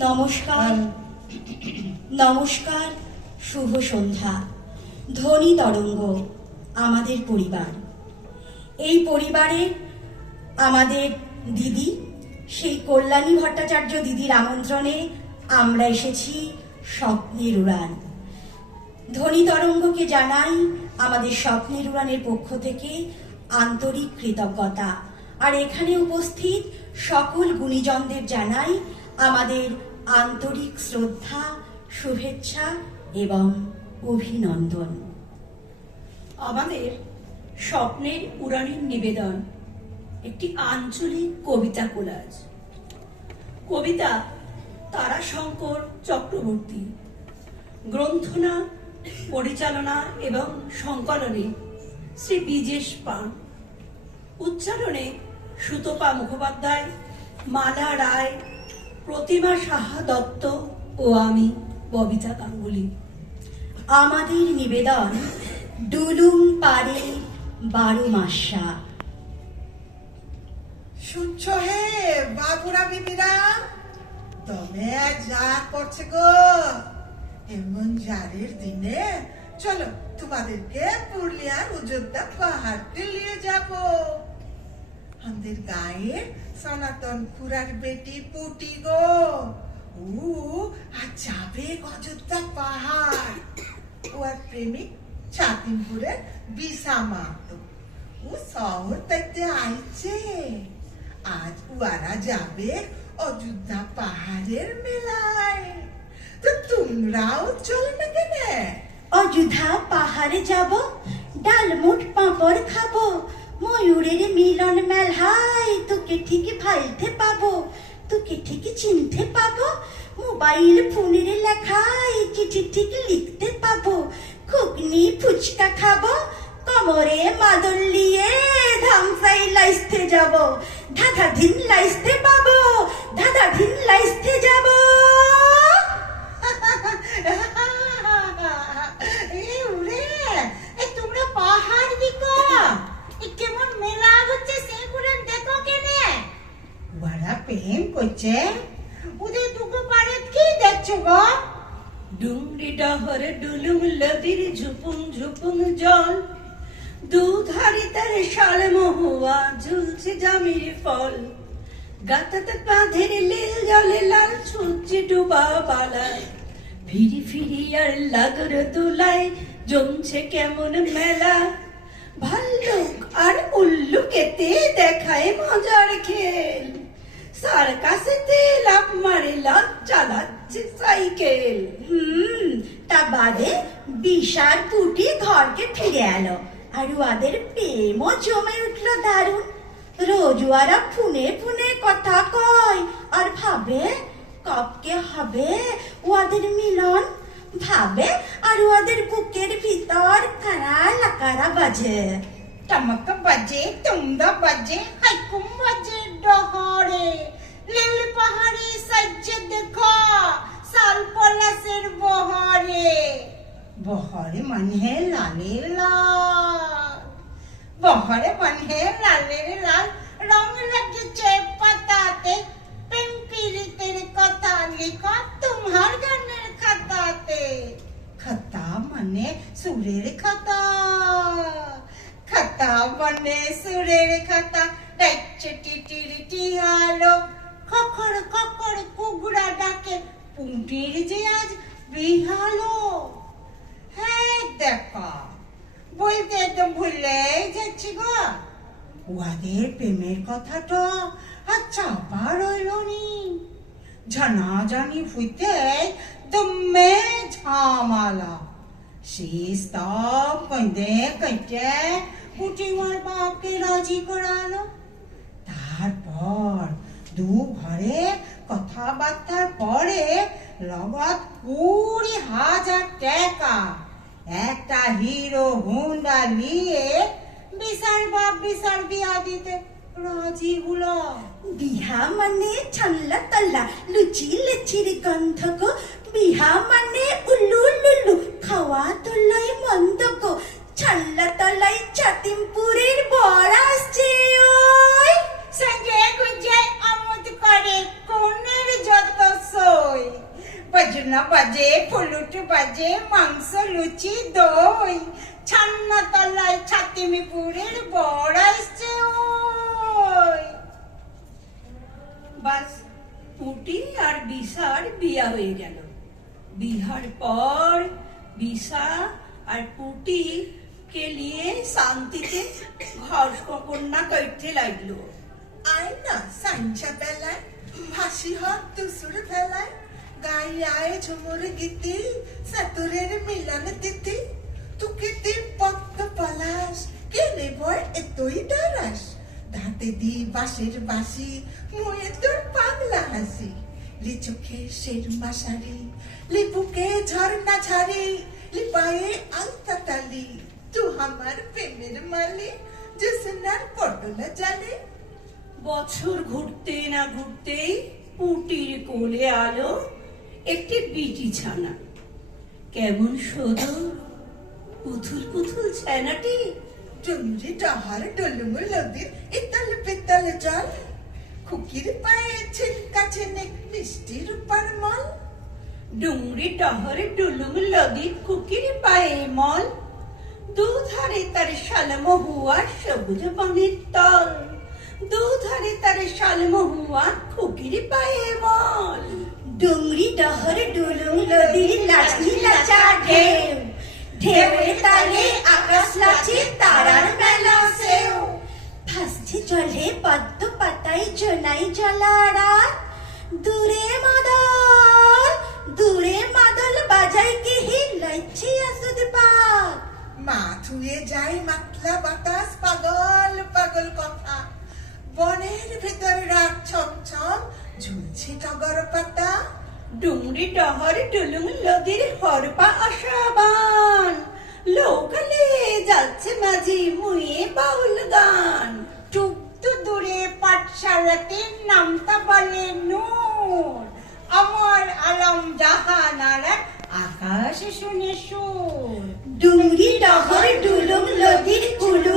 নমস্কার, নমস্কার, শুভ সন্ধ্যা। ধ্বনি তরঙ্গ আমাদের পরিবার। এই পরিবারের আমাদের দিদি, সেই কল্যাণী ভট্টাচার্য দিদির আমন্ত্রণে আমরা এসেছি স্বপ্নের উড়ান। ধ্বনি তরঙ্গকে জানাই আমাদের স্বপ্নের উড়ানের পক্ষ থেকে আন্তরিক কৃতজ্ঞতা। আর এখানে উপস্থিত সকল গুণীজনদের জানাই আমাদের আন্তরিক শ্রদ্ধা, শুভেচ্ছা এবং অভিনন্দন। আমাদের স্বপ্নের উড়ানের নিবেদন একটি আঞ্চলিক কবিতা কোলাজ। কবিতা তারাশঙ্কর চক্রবর্তী, গ্রন্থনা, পরিচালনা এবং সংকলনে শ্রী বিজেশ পান, উচ্চারণে সুতপা মুখোপাধ্যায়, মালা রায়, প্রতিমা সাহা দত্ত ও আমি ববিতা গাঙ্গুলি। আমাদের নিবেদন ডুলুম পারে 12 মাসা। শুনছো হে বাবুরা বিবিরা, তবে যা করছে গো এমন জারের দিনে চলো তোমাদেরকে পুরুলিয়ার অযোধ্যা পাহাড়কে নিয়ে যাব। আমাদের গায়ে সনাতন খুড়ার বেটি পুটি গো, ও আর যাবে অযোধ্যা পাহাড়। ও আর প্রেমিক ছাতিমপুরের বিশা মাতো, ও শহর থেকে আইছে। আজ ওরা যাবে অযোধ্যা পাহাড়ের মেলায়, তো তোমরাও চলো না কেন? অযোধ্যা পাহাড়ে যাব, ডালমুট পাঁপড় খাবো, ময়ূরের মিলন মেলায় তোকে ঠিক ভাইতে পাবো, তোকে ঠিক চিনতে পাবো, মোবাইল ফোনের লেখায় চিঠি ঠিক লিখতে পাবো, ঘুগনি ফুচকা খাবো, কোমরে মাদল নিয়ে ধামসাই লাইস্তে যাব, ধাঁধা ধিন লাইস্তে পাবো, ধাঁধা ধিন লাইস্তে যাব। তোমরা পাহাড় দিকো কেমন মেলা হচ্ছে সেগুলো দেখো কেনে? ওরা প্রেম করছে, ওদের দুটো পারে কি দেখছো গো? ডুংরি ডহরে ডুলুম নদীর ঝুপুং ঝুপুং জল, দুধারি তার শাল মহুয়া ঝুলছে জামির ফল, গাতাতে বাঁধের লীল জলে লাল ছুটছে ডুবা বালায়, ফিরি ফিরি আর লাগর দোলায় জমছে কেমন মেলা, ভাল্লুক আর উল্লুকেতে দেখায় মজার খেল, সার্কাসেতে লাফ মারে লাফ চালাচ্ছে সাইকেল। তা বাদে বিশাল পুটি ঘরকে ফিরে এলো, আর ওদের প্রেমও জমে উঠলো দারুণ। রোজ ওরা ফোনে ফোনে কথা কয় আর ভাবে কবকে হবে ওদের মিলন, ভাবে আর ওদের বুকের ভিতর কারা লাকারা বাজে। টমক বাজে, তুমদা বাজে, হাইকুম বাজে ডহরে, লিলি পাহাড়ে সাজ্জে দেখো সাল পলাশের বহরে। বহরে মানে লালের লাল, বহরে মানে লালের লাল, রং লাগছে পাতাতে, প্রেম পীড়িতের কথা লিখো তোমার গানের খাতাতে। খাতা মানে সুরের খাতা, খাতা মানে সুরের খাতা, ডাইছে টিটিরিটি আলো, খখর খখর কুকুরা ডাকে, পুঁটির যে আজ বিহালো। হ্যাঁ দেখো, বলতে তো ভুলেই যাচ্ছি গো, ওদের প্রেমের কথাটা আর চাপা রইল নি। জানাজানি হইতে দমে ঝামালা, শেষ তব কইতে কইতে পুটিমার বাপকে রাজি করালো। তারপর দু ঘরে কথাবার্তার পরে লগত 20,000 টাকা একটা হিরো হুন্ডা নিয়ে বিশাল বাপ বিশাল বিয়া দিতে রাজি হলো। বিহা মানে ছাল্লা তাল্লা লুচি লেচির গন্ধ গো, বিহা মানে উল্লু লুল্লু খাওয়া তোলাই মন্দ গো, ছাল্লা তলাই ছাতিমপুরের বর আসছে ওই। সঞ্জয় গুঞ্জয় আমোদ করে কোনের যত সই। বাজনা বাজে, ফলুট বাজে, মাংস লুচি দই, ছান্না তলায় ছাতিমিপুরের বড় আসছে ওই। বাস পুটি আর বিশার বিয়া হয়ে গেল। বিহার পর বিশা আর পুটি কে নিয়ে শান্তিতে ঘর কন্যা করতে লাগলো। আয় না সাঞ্চা বেলায়, ভাসি হক দুসুর বেলায়, গাই আয় ঝুমুর গীতি, সাতুরের মিলন তিথি। তুকে তে পত্ত পলাশ, কেনে ভয় এতই ডরাস। ধাতে দি বাঁশের বাঁশি, মুয়ে তোর পাগলা হাসি। লি চোখে শের মাসারি, লি বুকে ঝর্ণা ঝারি, লি পায়ে আলতা তালি। তু আমার প্রেমের মালি, জোসনার পটল জালে। বছর ঘুরতে না ঘুরতেই পুটির কোলে আলো একটি বিটি ছানা। কেমন সদর পুতুল পুতুল ছানাটি। ডুমরি ডাহার ডলুম লদির ইতাল পিতাল জল। খুকির পায়ে ছিলকা ছিনিক মিষ্টি রূপার মল। ডুংরি ডহরে ডুলুম লদি কুকির পায়ে মল। দুধারে তার শালমহুয়া সবুজ বনের তল। দুধারে তার শালমহুয়া খুকির পায়ে মল। ডুংরি ডহর ডুলুম নদীর লাচি লাচা ঢেউ, ঢেউয়ের তালে আকাশ লাচে তারার মেলা সেও। ভাসছে জলে পদ্ম পাতায় জোনাই জলারাত। দূরে মাদল বাজাই কে হিলাইছে আসুদ পাত। মা ধুয়ে যায় মাতলা বাতাস, পাগল পাগল কথা। বনের ভেতর রাত ছমছম, ঝুলছে টগর পাতা। ডুংরি ডহরে ডুলুম লদির হরপা আশাবান। লোকালে যাচ্ছে মাঝি মুয়ে বাউল গান। টুকটু দূরে পাঠশালাতে নামতা বলে নূর। আমার আলম জাহানার আকাশ শুনে সুর। ডুংরি ডহর ডুলুম নদীর কুলু